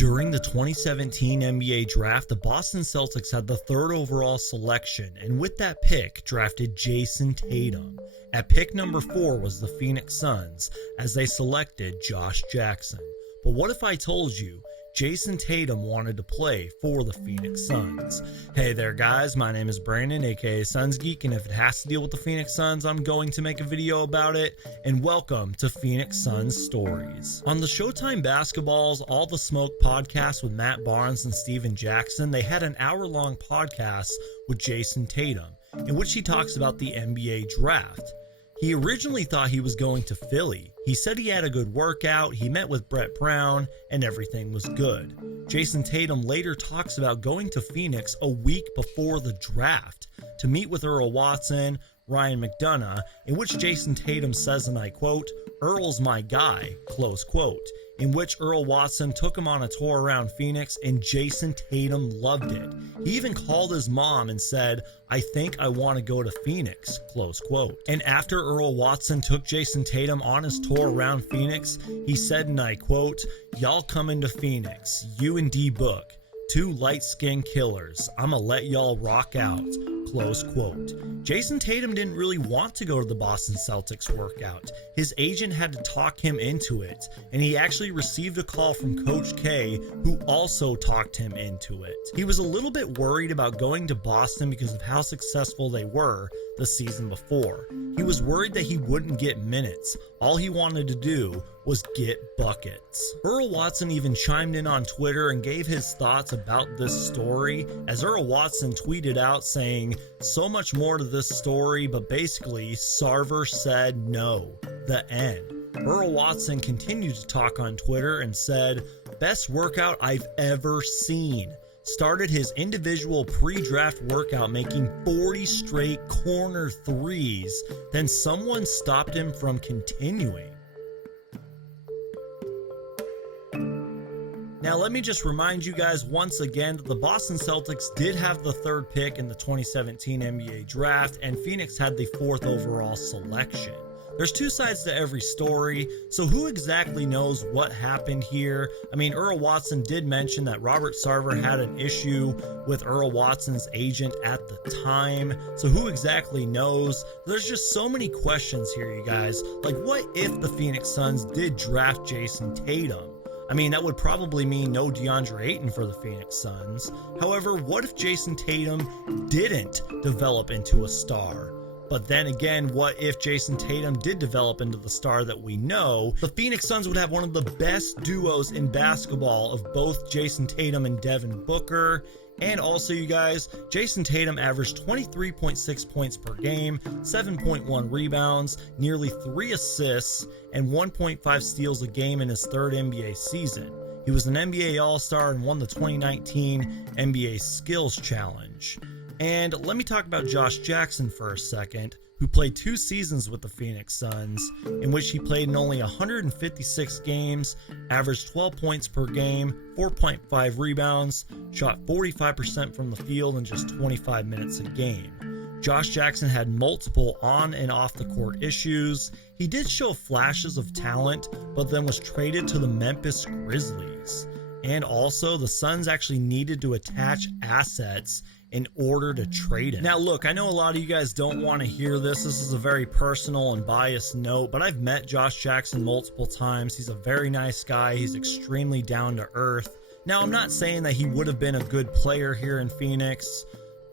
During the 2017 NBA draft, the Boston Celtics had the third overall selection, and with that pick, drafted Jayson Tatum. At pick number 4 was the Phoenix Suns, as they selected Josh Jackson. But what if I told you Jayson Tatum wanted to play for the Phoenix Suns? Hey there guys, my name is Brandon, aka Suns Geek, and if it has to deal with the Phoenix Suns, I'm going to make a video about it, and welcome to Phoenix Suns Stories. On the Showtime Basketball's All the Smoke podcast with Matt Barnes and Steven Jackson, they had an hour-long podcast with Jayson Tatum, in which he talks about the NBA draft. He originally thought he was going to Philly. He said he had a good workout, he met with Brett Brown, and everything was good. Jayson Tatum later talks about going to Phoenix a week before the draft to meet with Earl Watson, Ryan McDonough, in which Jayson Tatum says, and I quote, "Earl's my guy," close quote, in which Earl Watson took him on a tour around Phoenix and Jayson Tatum loved it. He even called his mom and said, "I think I want to go to Phoenix," close quote. And after Earl Watson took Jayson Tatum on his tour around Phoenix, he said, and I quote, "Y'all coming to Phoenix, you and D-Book, two light-skinned killers. I'ma let y'all rock out," close quote. Jayson Tatum didn't really want to go to the Boston Celtics workout. His agent had to talk him into it, and he actually received a call from Coach K, who also talked him into it. He was a little bit worried about going to Boston because of how successful they were the season before. He was worried that he wouldn't get minutes. All he wanted to do was get buckets. Earl Watson even chimed in on Twitter and gave his thoughts about this story, as Earl Watson tweeted out saying, "So much more to this story, but basically Sarver said no, the end." Earl Watson continued to talk on Twitter and said, "Best workout I've ever seen." Started his individual pre-draft workout making 40 straight corner threes, then someone stopped him from continuing. Now let me just remind you guys once again that the Boston Celtics did have the third pick in the 2017 NBA draft, and Phoenix had the 4th overall selection. There's two sides to every story, so who exactly knows what happened here? I mean, Earl Watson did mention that Robert Sarver had an issue with Earl Watson's agent at the time, so who exactly knows? There's just so many questions here, you guys. Like, what if the Phoenix Suns did draft Jayson Tatum? I mean, that would probably mean no DeAndre Ayton for the Phoenix Suns. However, what if Jayson Tatum didn't develop into a star? But then again, what if Jayson Tatum did develop into the star that we know? The Phoenix Suns would have one of the best duos in basketball of both Jayson Tatum and Devin Booker. And also, you guys, Jayson Tatum averaged 23.6 points per game, 7.1 rebounds, nearly 3 assists, and 1.5 steals a game in his 3rd NBA season. He was an NBA All-Star and won the 2019 NBA Skills Challenge. And let me talk about Josh Jackson for a second, who played 2 seasons with the Phoenix Suns, in which he played in only 156 games, averaged 12 points per game, 4.5 rebounds, shot 45% from the field in just 25 minutes a game. Josh Jackson had multiple on and off the court issues. He did show flashes of talent, but then was traded to the Memphis Grizzlies. And also, the Suns actually needed to attach assets in order to trade him. Now look, I know a lot of you guys don't want to hear this. This is a very personal and biased note, but I've met Josh Jackson multiple times. He's a very nice guy. He's extremely down to earth. Now, I'm not saying that he would have been a good player here in Phoenix,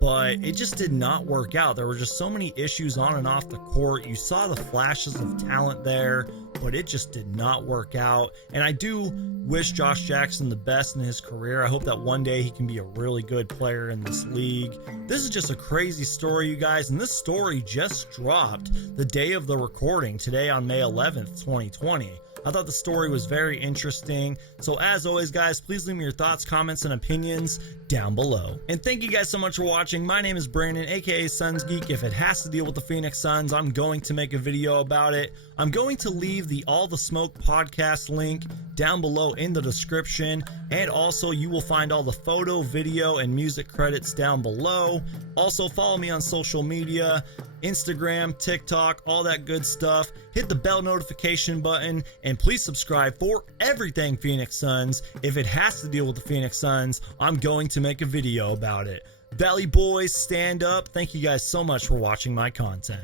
but it just did not work out. There were just so many issues on and off the court. You saw the flashes of talent there, but it just did not work out. And I do wish Josh Jackson the best in his career. I hope that one day he can be a really good player in this league. This is just a crazy story, you guys, and this story just dropped the day of the recording, today on May 11th, 2020. I thought the story was very interesting. So as always, guys, please leave me your thoughts, comments, and opinions down below. And thank you guys so much for watching. My name is Brandon, aka Suns Geek. If it has to deal with the Phoenix Suns, I'm going to make a video about it. I'm going to leave the All the Smoke podcast link down below in the description, and also you will find all the photo, video, and music credits down below. Also follow me on social media Instagram, TikTok, all that good stuff. Hit the bell notification button and please subscribe for everything Phoenix Suns. If it has to deal with the Phoenix Suns, I'm going to make a video about it. Valley Boys, stand up. Thank you guys so much for watching my content.